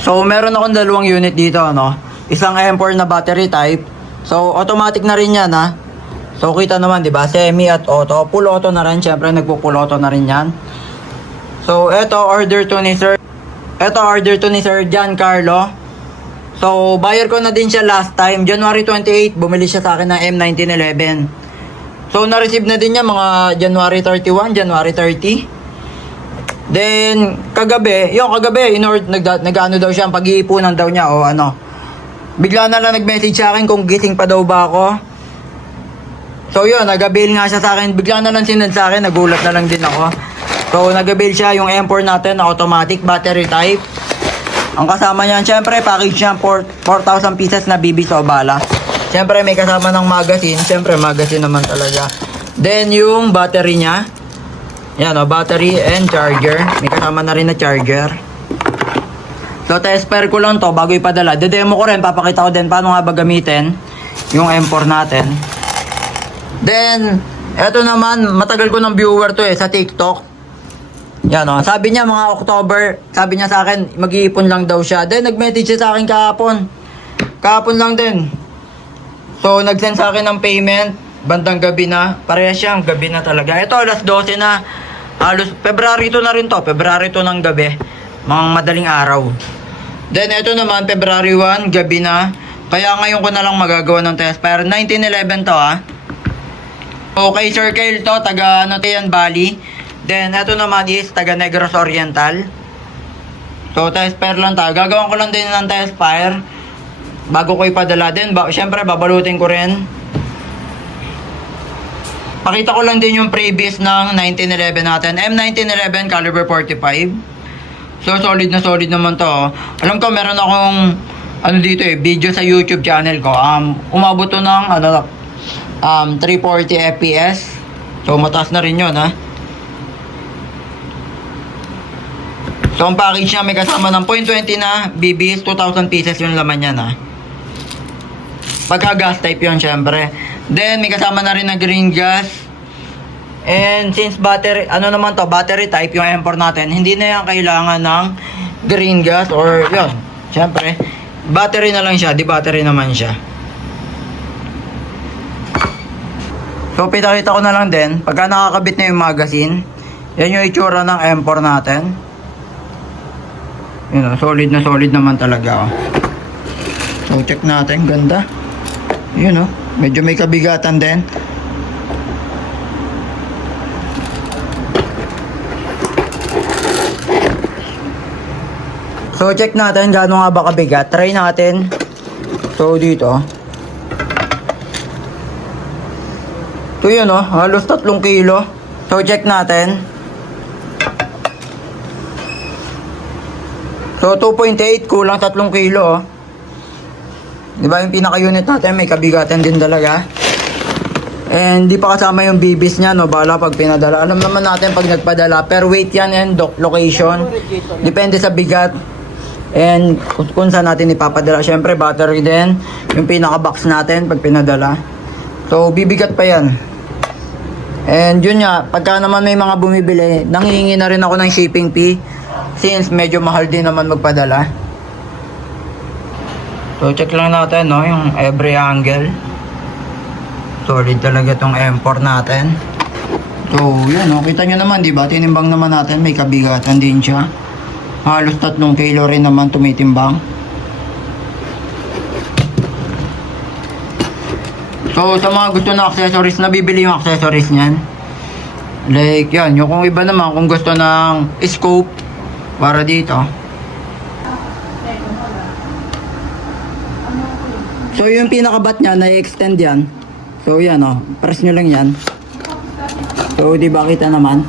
So, meron akong dalawang unit dito, ano. Isang M4 na battery type. So, automatic na rin yan, ha. So, kita naman, di ba? Semi at auto. Full auto na rin. Siyempre, nagpo-full auto na rin yan. So, order to ni Sir Giancarlo. So, buyer ko na din siya last time. January 28, bumili siya sa akin ng M1911. So, na-receive na din niya mga January 31, January 30. Then, kagabi, nag-ano daw siya, pag-iipunan daw niya o ano. Bigla na lang nag-message sa akin kung gising pa daw ba ako. So, yun, nag-avail nga siya sa akin. Bigla na lang sinend sa akin, nagulat na lang din ako. So, nag-avail siya yung M4 natin na automatic battery type. Ang kasama niyan, syempre, package niya 4,000 pieces na BB Sobala. Syempre, may kasama ng magazine. Syempre, magazine naman talaga. Then, yung battery niya. Yan o, battery and charger. May kasama na rin na charger. So, test-pair ko lang to bago ipadala. De-demo ko rin, papakita ko din paano nga ba gamitin yung M4 natin. Then, eto naman, matagal ko ng viewer to sa TikTok. Yan o, sabi niya mga October, sabi niya sa akin, mag-iipon lang daw siya. Then, nag-message siya sa akin kahapon. Kahapon lang din. So, nag-send sa akin ng payment, bandang gabi na. Parehas siyang gabi na talaga. Ito, alas 12 na. Halos, February 2 na rin to. February 2 ng gabi. Mga madaling araw. Then, ito naman, February 1, gabi na. Kaya ngayon ko na lang magagawa ng test. Pero 1911 to, ha. Okay, Sir Kyle to. Taga Notian Valley. Then, ito naman is taga Negros Oriental. So, test fire lang tayo. Gagawin ko lang din ng test fire bago ko ipadala din. Siyempre, babalutin ko rin. Pakita ko lang din yung previous ng 1911 natin. M1911 caliber 45. So, solid na solid naman to. Alam ko, meron akong video sa YouTube channel ko. Umabot to ng 340 FPS. So, mataas na rin yun, ha. So, ang package niya may kasama ng 0.20 na BBs, 2,000 pieces yung laman niya, ha. Pagka gas type yun, syempre. Then, may kasama na rin na green gas. And since battery, battery type yung M4 natin, hindi na yan kailangan ng green gas or yun. Syempre, battery na lang siya, di battery naman siya. So, pinakita ko na lang din, pagka nakakabit na yung magazine, yan yung itsura ng M4 natin. Yun, solid na solid naman talaga. So, check natin, ganda. Yun, medyo may kabigatan din. So, check natin gaano nga ba kabigat. Try natin. So, dito. So, yun, halos 3 kilo. So, check natin. So, 2.8 kulang 3 kilo. Diba yung pinaka-unit natin, may kabigatan din talaga. And di pa kasama yung bibis niya, bala pag pinadala. Alam naman natin pag nagpadala, per weight yan and location. Depende sa bigat. And kung saan natin ipapadala. Syempre, battery din. Yung pinaka-box natin pag pinadala. So, bibigat pa yan. And yun nga, pagka naman may mga bumibili, nanghihingi na rin ako ng shipping fee. Since medyo mahal din naman magpadala. So, check lang natin, yung every angle. Solid talaga tong M4 natin. So, yun, kita nyo naman, diba? Tinimbang naman natin, may kabigatan din siya. Halos 3 kilo rin naman tumitimbang. So, sa mga gusto ng accessories, nabibili yung accessories niyan. Like, yan, yung kung iba naman, kung gusto ng scope, para dito. So, yung pinakabat niya, na-extend yan. So, yan, press nyo lang yan. So, di ba kita naman?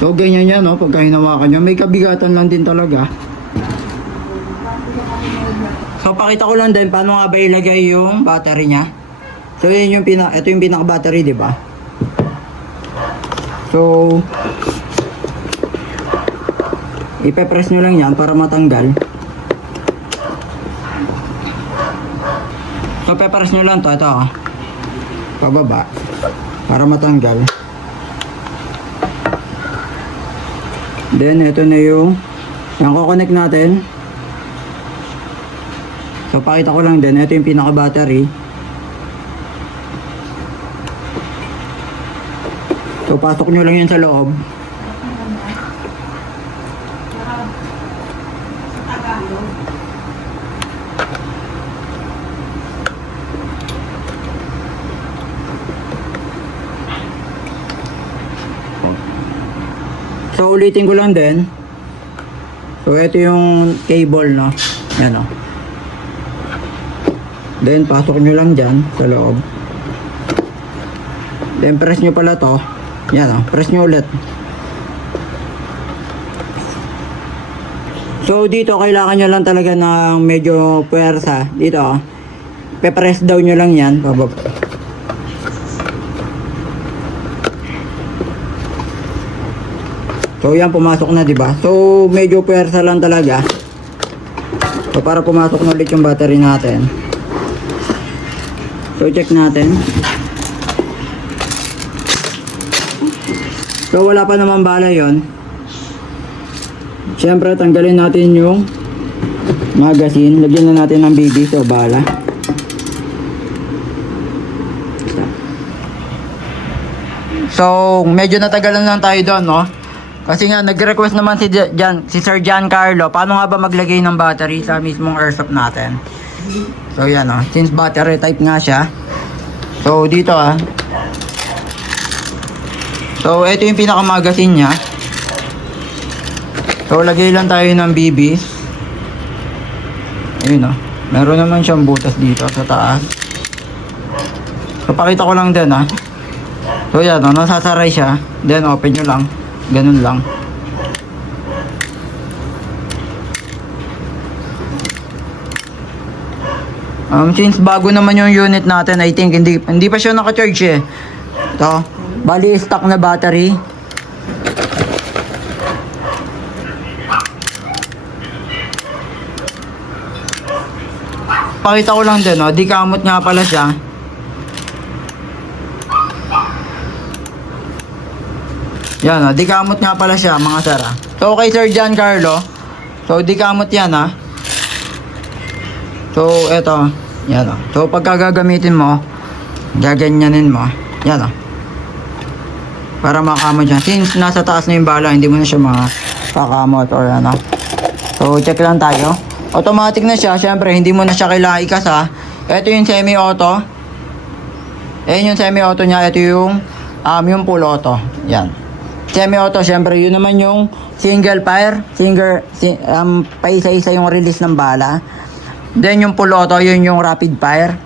So, ganyan yan, pagka hinawakan nyo. May kabigatan lang din talaga. So, pakita ko lang din paano nga ba ilagay yung battery niya. So, yun yung ito yung pinaka-battery, di ba? So, ipe-press nyo lang yan para matanggal. So, peppers nyo lang to. Ito, pababa. Para matanggal. Then, ito na yung Yan, kukonect natin. So, pakita ko lang din. Ito yung pinaka-battery. So, pasok nyo lang yun sa loob. So, ulitin ko lang din. So, ito yung cable, no? Yan, no? Then, pasok nyo lang dyan sa loob. Then, press nyo pala to. Yan, no? Press nyo ulit. So, dito, kailangan nyo lang talaga ng medyo puwersa. Dito, oh. Pe-press down nyo lang yan. Pababa. So, yan, pumasok na, diba? So, medyo puwersa lang talaga. So, para pumasok na ulit yung battery natin. So, check natin. So, wala pa naman bala yon. Siyempre, tanggalin natin yung magazine. Lagyan na natin ng BB. So, bala. So, medyo natagalan lang tayo doon, no? Kasi nga, nag-request naman si Sir Giancarlo, paano nga ba maglagay ng battery sa mismong airsoft natin. So, yan, oh. Since battery type nga siya. So, dito, ah. So, ito yung pinaka-magazine niya. So, lagay lang tayo ng BBs. Ayun, oh. Meron naman siyang butas dito sa taas. So, pakita ko lang din, ah. So, yan, oh. Nasasaray siya. Then, open nyo lang. Ganun lang. Since bago naman yung unit natin, I think hindi pa siya naka-charge eh. Ito, bali stock na battery. Pakita ko lang din, oh, di kamot nga pala siya. Yan, oh, di kamot nga pala siya, mga sir. So, kay Sir Giancarlo, so di kamot yan, ha. So, eto, yan, oh. So, pagka gagamitin mo, gaganyanin mo. Yan, oh. Para makamot siya. Since nasa taas na yung bala, hindi mo na siya makakamot or ano. So, check lang tayo. Automatic na siya, syempre, hindi mo na siya kailangan ikasa. Ito yung semi-auto. Ayan yung semi-auto niya. Ito yung full auto. Yan. Semi-auto, syempre, yun naman yung single fire, paisa-isa yung release ng bala. Then yung full auto, yun yung rapid fire.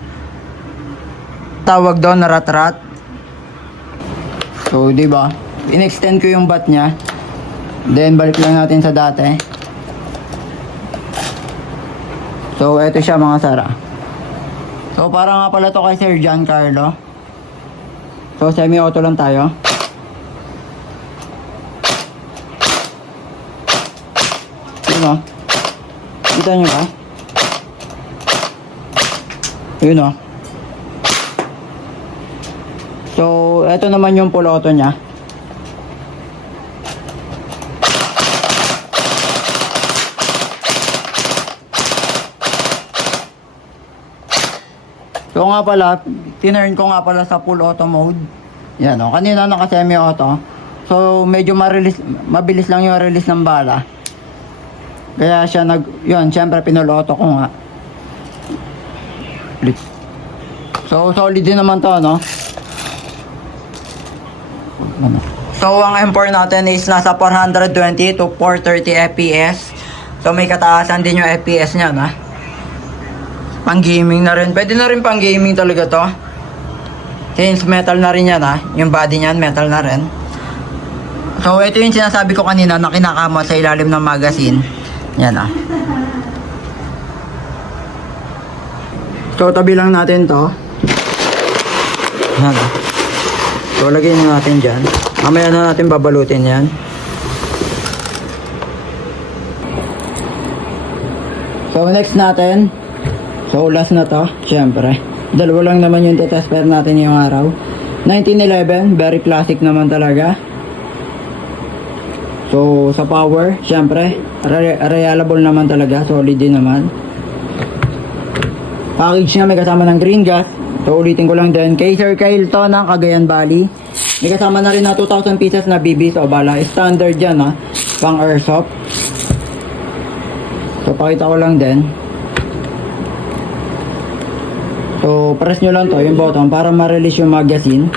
Tawag doon na rat-rat. So, di ba? In-extend ko yung bat niya. Then balik lang natin sa dati. So, eto siya, mga sara. So, para nga pala to kay Sir Giancarlo. So, semi-auto lang tayo. Yun, oh. Kita nyo ba? Yun, oh. So, eto naman yung full auto niya. So nga pala, tinurn ko nga pala sa full auto mode. Yan, oh. Kanina naka semi-auto. So, medyo mabilis lang yung release ng bala. Kaya siya yun, syempre pinuloto ko nga. So, solid din naman to, no? So, ang M4 natin is nasa 420 to 430 FPS. So, may kataasan din yung FPS niya, na. Pang gaming na rin. Pwede na rin pang gaming talaga to. Since metal na rin yan, ha. Yung body niyan, metal na rin. So, ito yung sinasabi ko kanina na kinakamot sa ilalim ng magazine. Yan, ah. So, tabi lang natin to. Yan. So, lagyan natin dyan. Mamaya na natin babalutin yan. So, next natin. So, last na to. Siyempre. Dalawa lang naman yung test pair natin yung araw. 1911. Very classic naman talaga. So, sa power, syempre, reliable naman talaga, solid din naman. Package niya may kasama ng green gas. So, ulitin ko lang din, kay Sir Kyle to ng Cagayan Valley. May kasama na rin na 2,000 pieces na BB sa Obala. Standard yan ha, pang airsoft. So, pakita ko lang din. So, press nyo lang to, yung button, para ma-release yung magazine.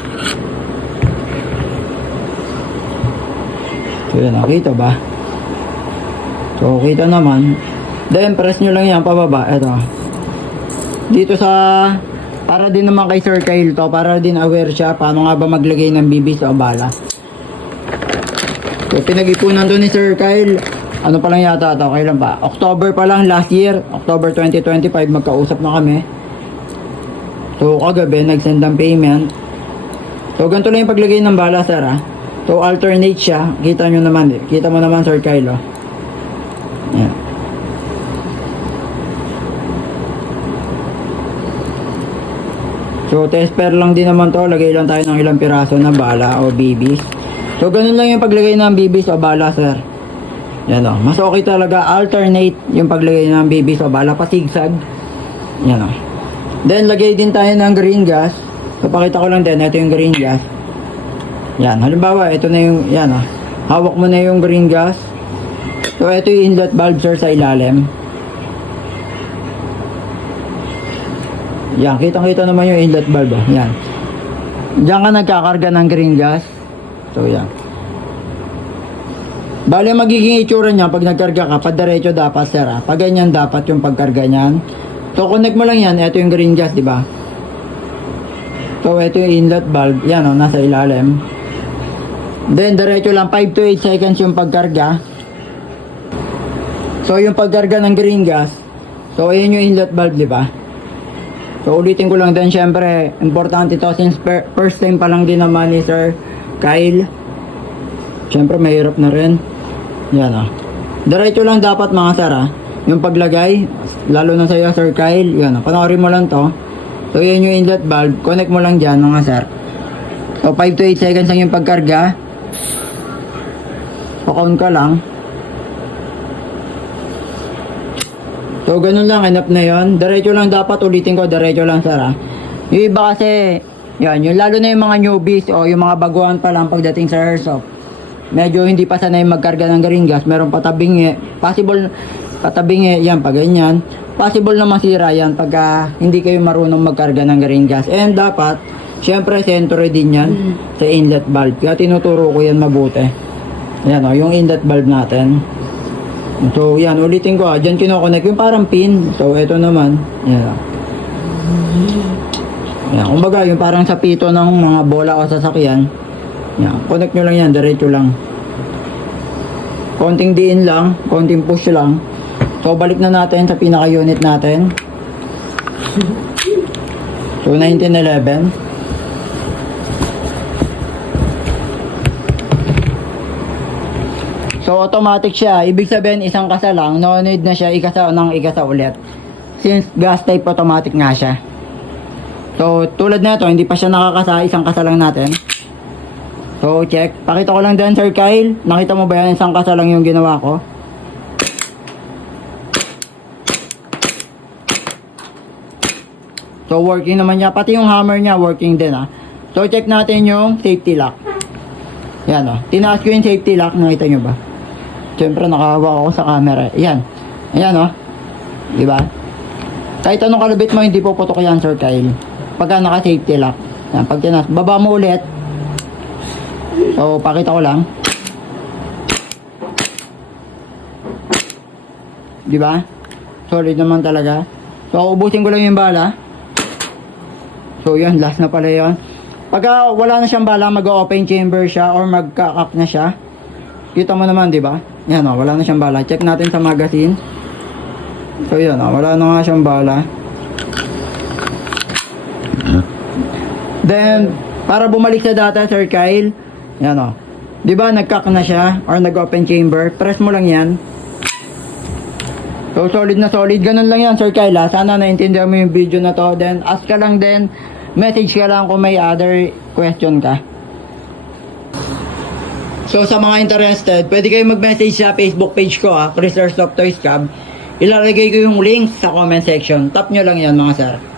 So, yan, nakita ba? So, kita naman. Then, press nyo lang yan, pababa. Ito. Dito sa, para din naman kay Sir Kyle to, para din aware siya, paano nga ba maglagay ng BB sa bala. So, pinag-ipunan to ni Sir Kyle. Ano pa lang yata ito, kailan pa? October pa lang, last year. October 2025, magkausap na kami. So, kagabi, nag-send ng payment. So, ganito lang yung paglagay ng bala, sir, ha? So, alternate siya. Kita nyo naman, eh. Kita mo naman, Sir Kyle, oh. Yan. So, test pair lang din naman to. Lagay lang tayo ng ilang piraso na bala o BBs. So, ganun lang yung paglagay ng BBs o bala, sir. Yan, oh. Mas okay talaga. Alternate yung paglagay ng BBs o bala. Pasigsag. Yan, oh. Then, lagay din tayo ng green gas. So, pakita ko lang din. Ito yung green gas. Yan. Halimbawa, ito na yung, yan ah. Hawak mo na yung green gas. So, ito yung inlet valve, sir, sa ilalim. Yan. Kitang-kita naman yung inlet valve, oh. Yan. Diyan ka nagkakarga ng green gas. So, yan. Bale, magiging itsura niya pag nagkarga ka, padiretso dapat, sir, ah. Pag ganyan dapat yung pagkarga niyan. So, connect mo lang yan. Ito yung green gas, di ba? So, ito yung inlet valve. Yan, oh, nasa ilalim. Then, diretso lang. 5 to 8 seconds yung pagkarga. So, yung pagkarga ng green gas. So, ayan yung inlet valve, di ba? So, ulitin ko lang din. Siyempre, importante to since first time pa lang din naman ni Sir Kyle. Siyempre, mahirap na rin. Yan, oh. Diretso lang dapat, mga sir, ah. Yung paglagay, lalo na sa'yo, Sir Kyle, yan, panoorin mo lang to. So, yan yung inlet valve. Connect mo lang dyan, mga sir. So, 5 to 8 seconds lang yung pagkarga. Pa-count ka lang. So, ganun lang, enough na yon. Diretso lang dapat, ulitin ko, diretso lang, sir, ha. Yung iba kasi, yan, yung lalo na yung mga newbies o yung mga baguhan pa lang pagdating sa airsoft. Medyo hindi pa sanay magkarga ng green gas. Meron patabingi. Possible patabingi yan pag ganyan. Possible na masira yan pag hindi kayo marunong magkarga ng green gas. And dapat, syempre sentry din yan sa inlet valve. Kaya tinuturo ko yan mabuti. Yan o, yung inlet valve natin. So yan, ulitin ko dyan kinokonek yung parang pin. So ito naman, yan o. Yan, kumbaga yung parang sa pito ng mga bola o sasakyan. Yan, connect nyo lang yan, diretso lang. Konting diin lang, konting push lang. So, balik na natin sa pinaka-unit natin. So, 1911. So, automatic siya. Ibig sabihin, isang kasa lang. No need na siya ikasa ng ikasa ulit. Since gas type, automatic nga siya. So, tulad na ito, hindi pa siya nakakasa. Isang kasa lang natin. So, check. Pakita ko lang din, Sir Kyle. Nakita mo ba yan? Isang kasa lang yung ginawa ko. So, working naman niya. Pati yung hammer niya, working din, ah. So, check natin yung safety lock. Yan, oh. Tinaas ko yung safety lock. Nakita nyo ba? Siyempre, nakahawak ako sa camera. Yan. Ayan, oh. Diba? Kahit anong kalabit mo, hindi po putok yan, Sir Kyle. Pagka naka-safety lock. Yan. Pag tinaas, baba mo ulit. So, pakita ko lang. Diba? Solid naman talaga. So, ubusin ko lang yung bala. So, yun. Last na pala yun. Pagka wala na siyang bala, mag-open chamber siya or magka-cock na siya. Kita mo naman, diba? Yan o, wala na siyang bala. Check natin sa magazine. So, yun o, wala na nga siyang bala. Then, para bumalik sa data, Sir Kyle, yan o. Diba, nag-cock na siya or nag-open chamber. Press mo lang yan. So, solid na solid. Ganun lang yan, Sir Kyle, ha? Sana naintindihan mo yung video na to. Then, ask ka lang din. Message ka lang kung may other question ka. So sa mga interested, pwede kayo mag-message sa Facebook page ko Chris Airsoft Toys Cab. Ilalagay ko yung link sa comment section. Tap nyo lang yan mga sir.